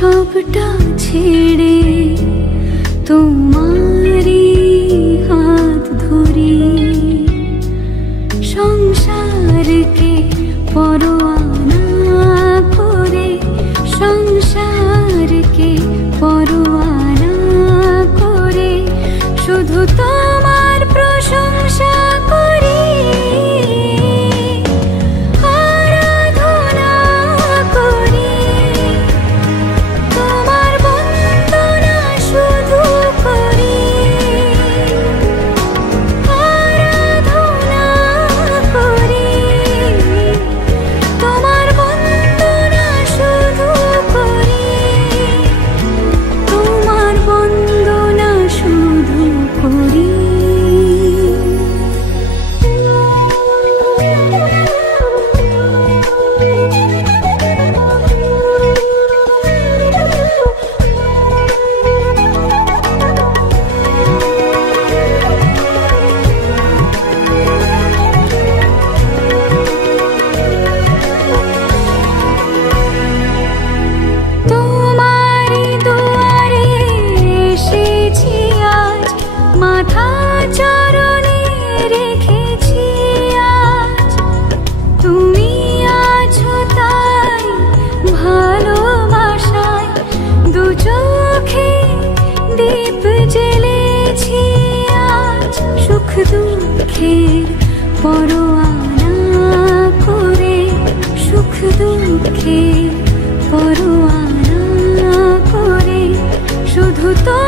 সবটা ছেড়ে তোমারই হাত ধরি, সংসারকে পরোয়া না করে, সংসারকে পরোয়া না করে শুধু তোমার প্রশংসা করি, আরাধনা করি, তোমার বন্দনা শুধু করি, আরাধনা করি, তোমার বন্দনা শুধু করি, তোমার বন্দনা শুধু করি। তোমারই দুয়ারে এসেছি আজ, মাথা চরণে রেখেছি আজ, তুমি আছো তাই ভালোবাসায় দু চোখে দীপ জ্বেলেছি আজ, সুখ দুঃখের পরোয়া না করে, সুখ দুঃখের পরোয়া না করে শুধু তো